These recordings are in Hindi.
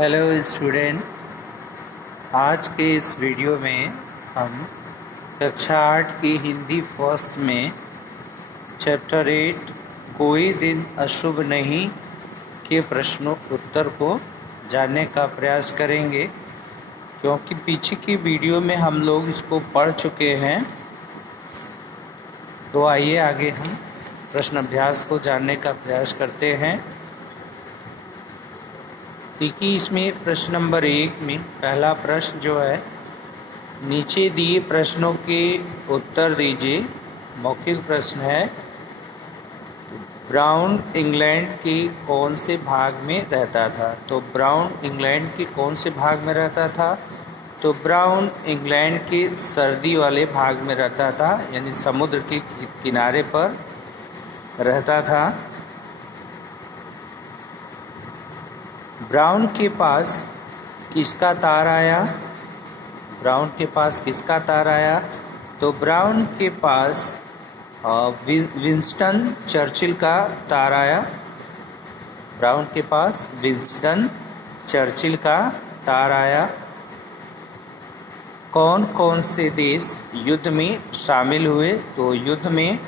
हेलो स्टूडेंट, आज के इस वीडियो में हम कक्षा 8 की हिंदी फर्स्ट में चैप्टर 8 कोई दिन अशुभ नहीं के प्रश्नों उत्तर को जानने का प्रयास करेंगे। क्योंकि पीछे की वीडियो में हम लोग इसको पढ़ चुके हैं, तो आइए आगे हम प्रश्न अभ्यास को जानने का प्रयास करते हैं। देखिए, इसमें प्रश्न नंबर 1 में पहला प्रश्न जो है, नीचे दिए प्रश्नों के उत्तर दीजिए। मौखिक प्रश्न है, ब्राउन इंग्लैंड के कौन से भाग में रहता था? तो ब्राउन इंग्लैंड के कौन से भाग में रहता था? तो ब्राउन इंग्लैंड के सर्दी वाले भाग में रहता था, यानी समुद्र के किनारे पर रहता था। ब्राउन के पास किसका तार आया? ब्राउन के पास किसका तार आया? तो ब्राउन के पास विंस्टन चर्चिल का तार आया। ब्राउन के पास विंस्टन चर्चिल का तार आया। कौन कौन से देश युद्ध में शामिल हुए? तो युद्ध में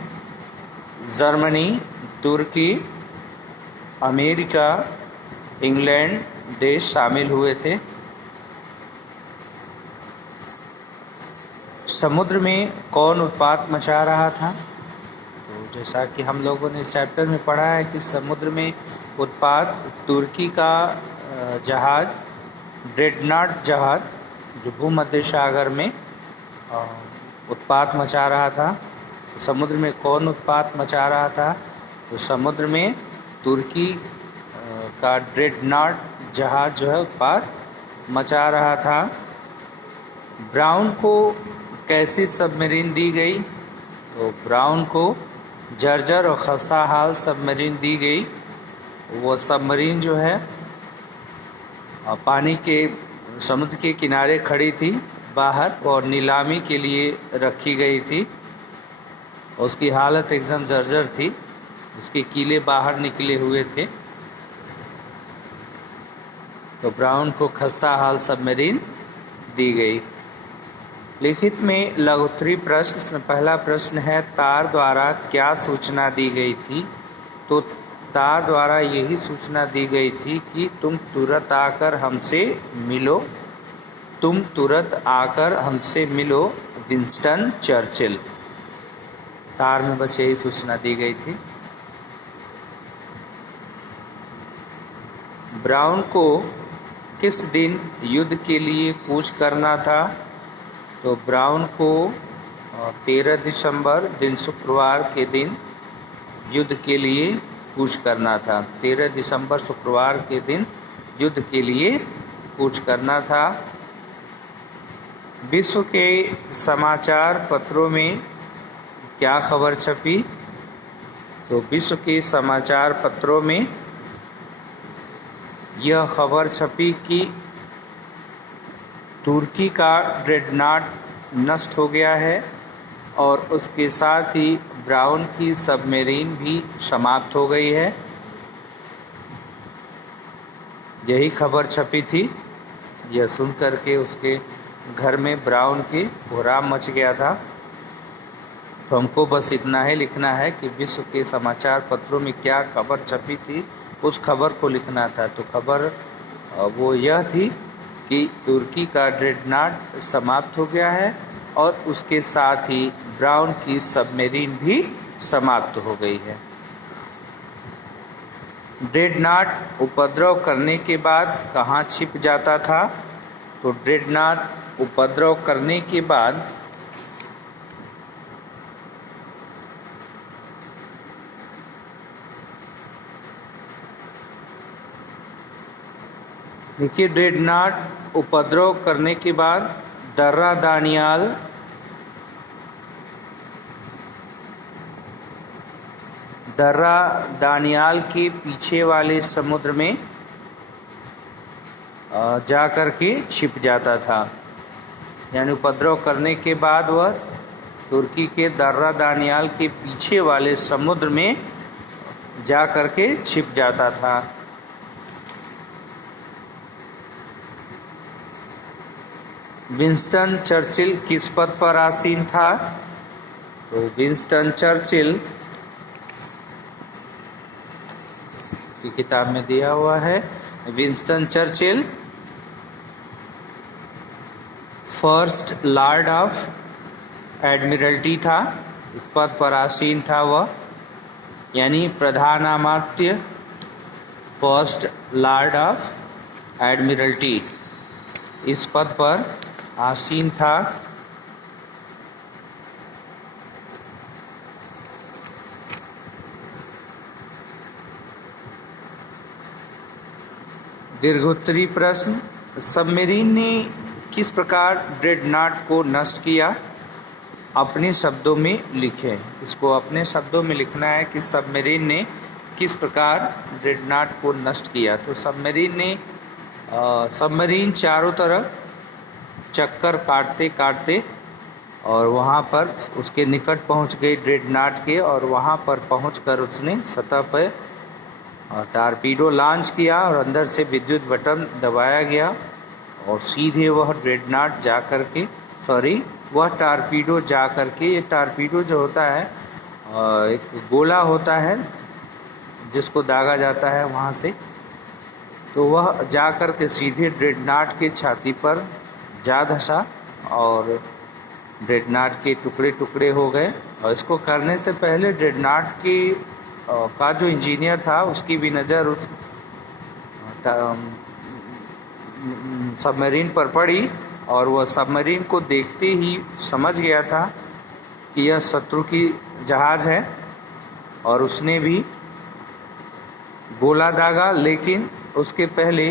जर्मनी, तुर्की, अमेरिका, इंग्लैंड देश शामिल हुए थे। समुद्र में कौन उत्पात मचा रहा था? तो जैसा कि हम लोगों ने इस चैप्टर में पढ़ा है कि समुद्र में उत्पात तुर्की का जहाज, ड्रेडनॉट जहाज, जो भूमध्य सागर में उत्पात मचा रहा था। समुद्र में कौन उत्पात मचा रहा था? तो समुद्र में तुर्की का ड्रेडनॉट जहाज जो है उत्पात मचा रहा था। ब्राउन को कैसी सबमरीन दी गई? तो ब्राउन को जर्जर और खस्ता हाल सबमरीन दी गई। वो सबमरीन जो है पानी के समुद्र के किनारे खड़ी थी बाहर, और नीलामी के लिए रखी गई थी। उसकी हालत एकदम जर्जर थी, उसके कीले बाहर निकले हुए थे। तो ब्राउन को खस्ता हाल सबमरीन दी गई। लिखित में लघुत्तरी प्रश्न, इसमें पहला प्रश्न है, तार द्वारा क्या सूचना दी गई थी? तो तार द्वारा यही सूचना दी गई थी कि तुम तुरंत आकर हमसे मिलो। तुम तुरंत आकर हमसे मिलो, विंस्टन चर्चिल। तार में बस यही सूचना दी गई थी। ब्राउन को किस दिन युद्ध के लिए कूच करना था? तो ब्राउन को 13 दिसंबर दिन शुक्रवार के दिन युद्ध के लिए कूच करना था। 13 दिसंबर शुक्रवार के दिन युद्ध के लिए कूच करना था। विश्व के समाचार पत्रों में क्या खबर छपी? तो विश्व के समाचार पत्रों में यह खबर छपी कि तुर्की का ड्रेडनॉट नष्ट हो गया है, और उसके साथ ही ब्राउन की सबमरीन भी समाप्त हो गई है। यही खबर छपी थी। यह सुन करके उसके घर में ब्राउन की कोहराम मच गया था। तो हमको बस इतना ही लिखना है कि विश्व के समाचार पत्रों में क्या खबर छपी थी, उस खबर को लिखना था। तो खबर वो यह थी कि तुर्की का ड्रेडनॉट समाप्त हो गया है, और उसके साथ ही ब्राउन की सबमरीन भी समाप्त हो गई है। ड्रेडनॉट उपद्रव करने के बाद कहाँ छिप जाता था? तो ड्रेडनॉट उपद्रव करने के बाद देखिए, ड्रेडनॉट उपद्रव करने के बाद दर्रा दानियाल के पीछे वाले समुद्र में जा कर के छिप जाता था। यानी उपद्रव करने के बाद वह तुर्की के दर्रा दानियाल के पीछे वाले समुद्र में जा कर के छिप जाता था। विंस्टन चर्चिल किस पद पर आसीन था? तो विंस्टन चर्चिल की किताब में दिया हुआ है, Winston Churchill first Lord of Admiralty था, इस पद पर आसीन था वह, यानी प्रधानामात्य फर्स्ट लॉर्ड ऑफ एडमिरल्टी, इस पद पर आसीन था। दीर्घोत्तरी प्रश्न, सबमरीन ने किस प्रकार ड्रेडनॉट को नष्ट किया? अपने शब्दों में लिखें। इसको अपने शब्दों में लिखना है कि सबमरीन ने किस प्रकार ड्रेडनॉट को नष्ट किया। तो सबमरीन चारों तरफ चक्कर काटते काटते और वहाँ पर उसके निकट पहुँच गई ड्रेडनॉट के, और वहाँ पर पहुँचकर उसने सतह पर टारपीडो लॉन्च किया और अंदर से विद्युत बटन दबाया गया और सीधे वह ड्रेडनॉट जा कर के वह टारपीडो जा कर के, ये टारपीडो जो होता है एक गोला होता है जिसको दागा जाता है वहाँ से, तो वह जा कर के सीधे ड्रेडनॉट के छाती पर जा धंसा और ड्रेडनॉट के टुकड़े टुकड़े हो गए। और इसको करने से पहले ड्रेडनॉट का जो इंजीनियर था उसकी भी नज़र उस सबमरीन पर पड़ी और वह सबमरीन को देखते ही समझ गया था कि यह शत्रु की जहाज़ है, और उसने भी गोला दागा। लेकिन उसके पहले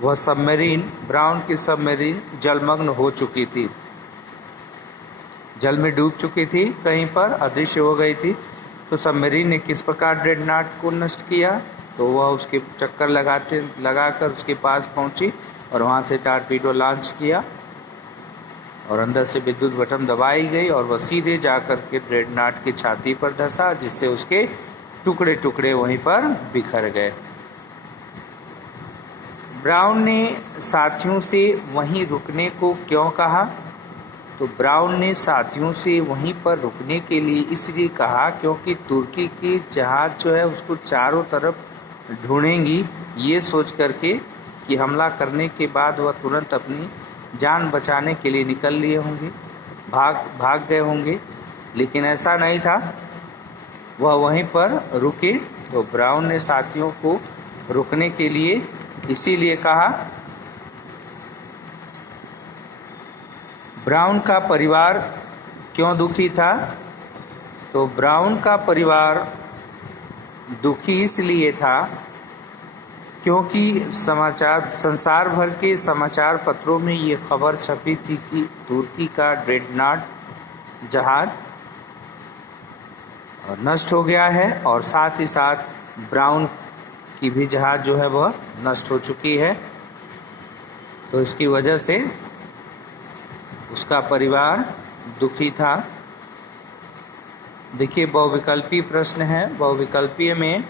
वह सबमरीन, ब्राउन की सबमरीन जलमग्न हो चुकी थी, जल में डूब चुकी थी, कहीं पर अदृश्य हो गई थी। तो सबमरीन ने किस प्रकार ड्रेडनॉट को नष्ट किया? तो वह उसके चक्कर लगाकर उसके पास पहुंची और वहां से टारपीडो लॉन्च किया और अंदर से विद्युत बटन दबाई गई और वह सीधे जाकर के ड्रेडनॉट की छाती पर धंसा, जिससे उसके टुकड़े टुकड़े वहीं पर बिखर गए। ब्राउन ने साथियों से वहीं रुकने को क्यों कहा? तो ब्राउन ने साथियों से वहीं पर रुकने के लिए इसलिए कहा क्योंकि तुर्की की जहाज़ जो है उसको चारों तरफ ढूंढेंगी, ये सोच करके कि हमला करने के बाद वह तुरंत अपनी जान बचाने के लिए निकल लिए होंगे, भाग गए होंगे, लेकिन ऐसा नहीं था, वह वहीं पर रुके। तो ब्राउन ने साथियों को रुकने के लिए इसीलिए कहा। ब्राउन का परिवार क्यों दुखी था? तो ब्राउन का परिवार दुखी इसलिए था क्योंकि संसार भर के समाचार पत्रों में ये खबर छपी थी कि तुर्की का ड्रेडनॉट जहाज नष्ट हो गया है और साथ ही साथ ब्राउन की भी जहाज जो है वह नष्ट हो चुकी है। तो इसकी वजह से उसका परिवार दुखी था। देखिए, बहुविकल्पी प्रश्न है। बहुविकल्पीय में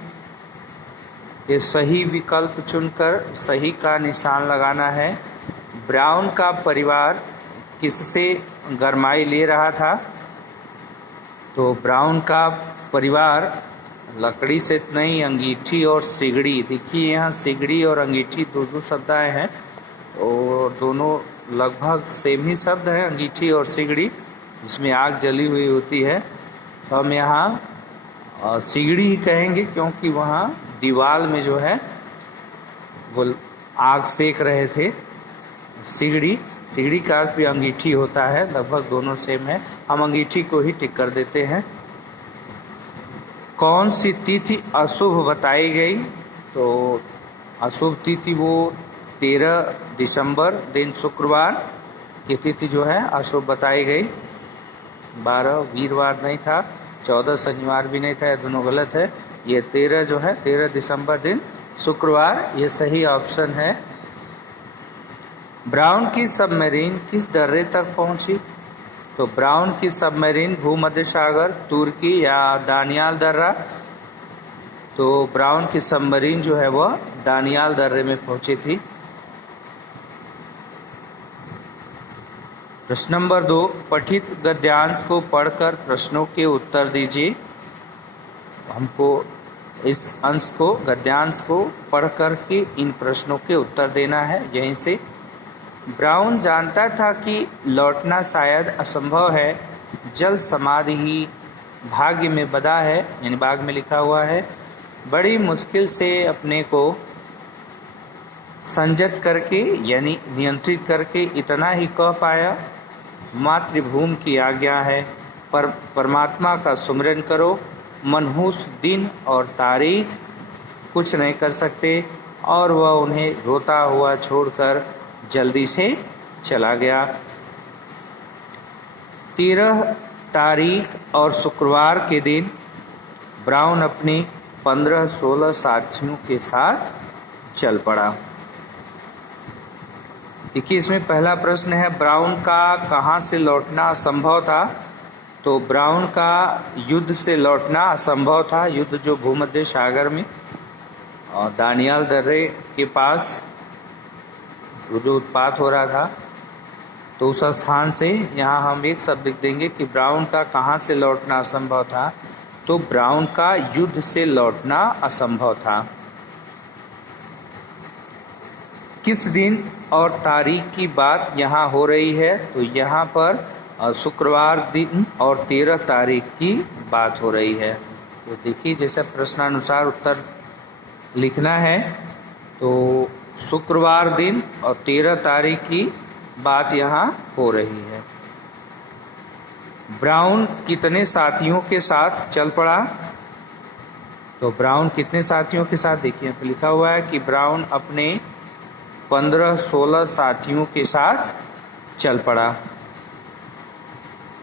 ये सही विकल्प चुनकर सही का निशान लगाना है। ब्राउन का परिवार किससे गरमाई ले रहा था? तो ब्राउन का परिवार लकड़ी से नहीं, अंगीठी और सिगड़ी। देखिए, यहाँ सिगड़ी और अंगीठी दो शब्द आए हैं और दोनों लगभग सेम ही शब्द हैं, अंगीठी और सिगड़ी, जिसमें आग जली हुई होती है। तो हम यहाँ सिगड़ी ही कहेंगे क्योंकि वहाँ दीवार में जो है वो आग सेक रहे थे। सिगड़ी का अर्थ भी अंगीठी होता है, लगभग दोनों सेम है, हम अंगीठी को ही टिक कर देते हैं। कौन सी तिथि अशुभ बताई गई? तो अशुभ तिथि वो 13 दिसंबर दिन शुक्रवार की तिथि जो है अशुभ बताई गई। 12 वीरवार नहीं था, 14 शनिवार भी नहीं था, ये दोनों गलत है। ये 13 जो है 13 दिसंबर दिन शुक्रवार, ये सही ऑप्शन है। ब्राउन की सबमरीन किस दर्रे तक पहुंची? तो ब्राउन की सबमरीन भूमध्य सागर, तुर्की या दानियाल दर्रा। तो ब्राउन की सबमरीन जो है वह दानियाल दर्रे में पहुंची थी। प्रश्न नंबर 2, पठित गद्यांश को पढ़कर प्रश्नों के उत्तर दीजिए। हमको इस अंश को, गद्यांश को पढ़कर के इन प्रश्नों के उत्तर देना है। यहीं से ब्राउन जानता था कि लौटना शायद असंभव है। जल समाधि ही भाग्य में बधा है, यानी भाग में लिखा हुआ है। बड़ी मुश्किल से अपने को संयत करके यानी नियंत्रित करके इतना ही कह पाया, मातृभूमि की आज्ञा है, परमात्मा का सुमिरन करो। मनहूस दिन और तारीख कुछ नहीं कर सकते और वह उन्हें रोता हुआ छोड़कर जल्दी से चला गया। 13 तारीख और शुक्रवार के दिन ब्राउन अपने 15-16 साथियों के साथ चल पड़ा। देखिए, इसमें पहला प्रश्न है, ब्राउन का कहाँ से लौटना असंभव था। तो ब्राउन का युद्ध से लौटना असंभव था। युद्ध जो भूमध्य सागर में और दानियाल दर्रे के पास जो उत्पात हो रहा था, तो उस स्थान से यहाँ हम एक शब्द लिख देंगे कि ब्राउन का कहाँ से लौटना असंभव था। तो ब्राउन का युद्ध से लौटना असंभव था। किस दिन और तारीख की बात यहाँ हो रही है। तो यहाँ पर शुक्रवार दिन और 13 तारीख की बात हो रही है। तो देखिए, जैसे प्रश्नानुसार उत्तर लिखना है तो शुक्रवार दिन और 13 तारीख की बात यहाँ हो रही है। ब्राउन कितने साथियों के साथ चल पड़ा। तो ब्राउन कितने साथियों के साथ, देखिए यहाँ पे लिखा हुआ है कि ब्राउन अपने 15-16 साथियों के साथ चल पड़ा।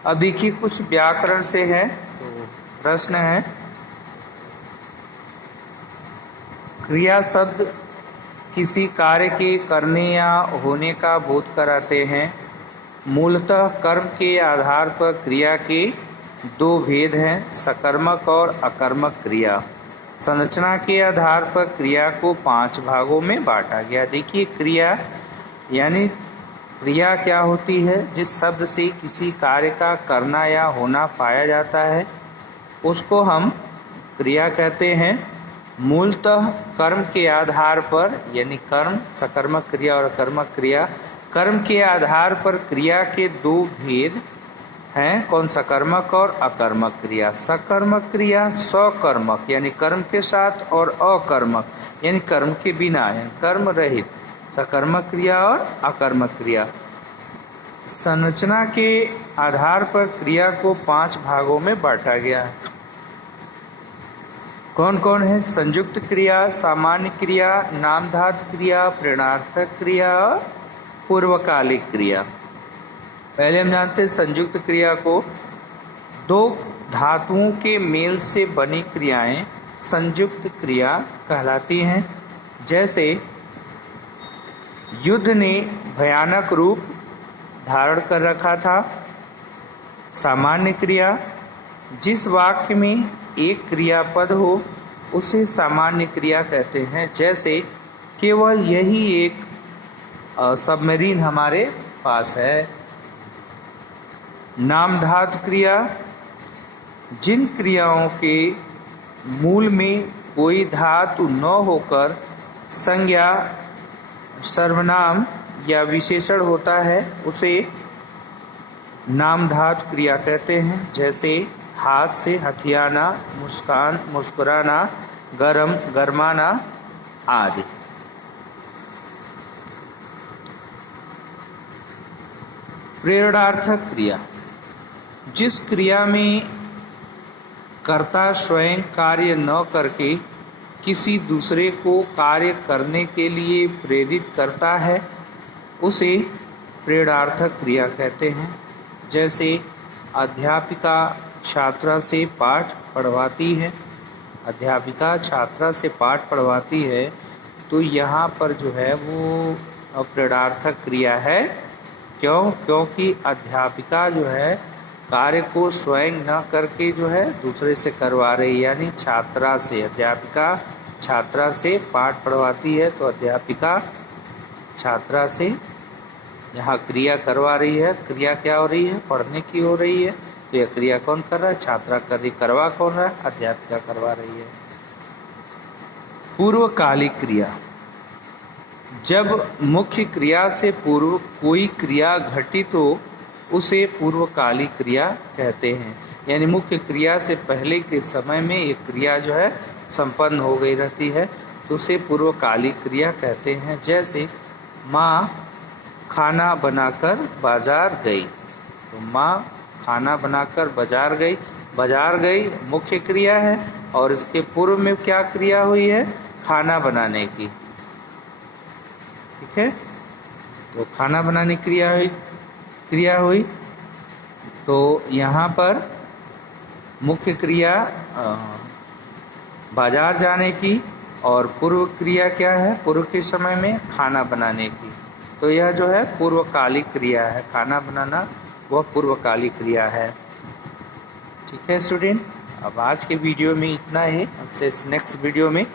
अब देखिए, कुछ व्याकरण से है। तो प्रश्न है, क्रिया शब्द किसी कार्य के करने या होने का बोध कराते हैं। मूलतः कर्म के आधार पर क्रिया के 2 भेद हैं, सकर्मक और अकर्मक क्रिया। संरचना के आधार पर क्रिया को 5 भागों में बांटा गया। देखिए, क्रिया यानी क्रिया क्या होती है, जिस शब्द से किसी कार्य का करना या होना पाया जाता है उसको हम क्रिया कहते हैं। मूलतः कर्म के आधार पर, यानी कर्म, सकर्मक क्रिया और अकर्मक क्रिया, कर्म के आधार पर क्रिया के 2 भेद हैं। कौन, सकर्मक और अकर्मक क्रिया। सकर्मक क्रिया सकर्मक यानी कर्म के साथ, और अकर्मक यानी कर्म के बिना, यानी कर्म रहित। सकर्मक क्रिया और अकर्मक क्रिया। संरचना के आधार पर क्रिया को 5 भागों में बांटा गया है। कौन कौन है? संयुक्त क्रिया, सामान्य क्रिया, नामधातु क्रिया, प्रेरणार्थक क्रिया, पूर्वकालिक क्रिया। पहले हम जानते हैं संयुक्त क्रिया को। 2 धातुओं के मेल से बनी क्रियाएं संयुक्त क्रिया कहलाती हैं। जैसे युद्ध ने भयानक रूप धारण कर रखा था। सामान्य क्रिया, जिस वाक्य में एक क्रियापद हो उसे सामान्य क्रिया कहते हैं। जैसे केवल यही एक सबमरीन हमारे पास है। नामधातु क्रिया, जिन क्रियाओं के मूल में कोई धातु न होकर संज्ञा, सर्वनाम या विशेषण होता है उसे नामधातु क्रिया कहते हैं। जैसे हाथ से हथियाना, मुस्कान, मुस्कुराना, गरम, गरमाना आदि। प्रेरणार्थक क्रिया, जिस क्रिया में कर्ता स्वयं कार्य न करके किसी दूसरे को कार्य करने के लिए प्रेरित करता है उसे प्रेरणार्थक क्रिया कहते हैं। जैसे अध्यापिका छात्रा से पाठ पढ़वाती है। अध्यापिका छात्रा से पाठ पढ़वाती है तो यहाँ पर जो है वो प्रेरणार्थक क्रिया है। क्यों? क्योंकि अध्यापिका जो है कार्य को स्वयं न करके जो है दूसरे से करवा रही, यानी छात्रा से। अध्यापिका छात्रा से पाठ पढ़वाती है तो अध्यापिका छात्रा से यहाँ क्रिया करवा रही है, क्रिया क्या हो रही है, पढ़ने की हो रही है। तो यह क्रिया कौन कर रहा है, छात्रा कर रही, करवा कौन रहा है, अध्यापिका करवा रही है। पूर्वकालिक क्रिया, जब मुख्य क्रिया से पूर्व कोई क्रिया घटित हो उसे पूर्वकालिक क्रिया कहते हैं। यानी मुख्य क्रिया से पहले के समय में एक क्रिया जो है संपन्न हो गई रहती है तो उसे पूर्वकालिक क्रिया कहते हैं। जैसे माँ खाना बनाकर बाजार गई, तो माँ खाना बनाकर बाजार गई, बाजार गई मुख्य क्रिया है और इसके पूर्व में क्या क्रिया हुई है, खाना बनाने की। ठीक है, तो खाना बनाने की क्रिया हुई तो यहाँ पर मुख्य क्रिया बाजार जाने की और पूर्व क्रिया क्या है, पूर्व के समय में खाना बनाने की। तो यह जो है पूर्वकालिक क्रिया है, खाना बनाना वह पूर्वकालिक क्रिया है। ठीक है स्टूडेंट, अब आज के वीडियो में इतना ही, हमसे नेक्स्ट वीडियो में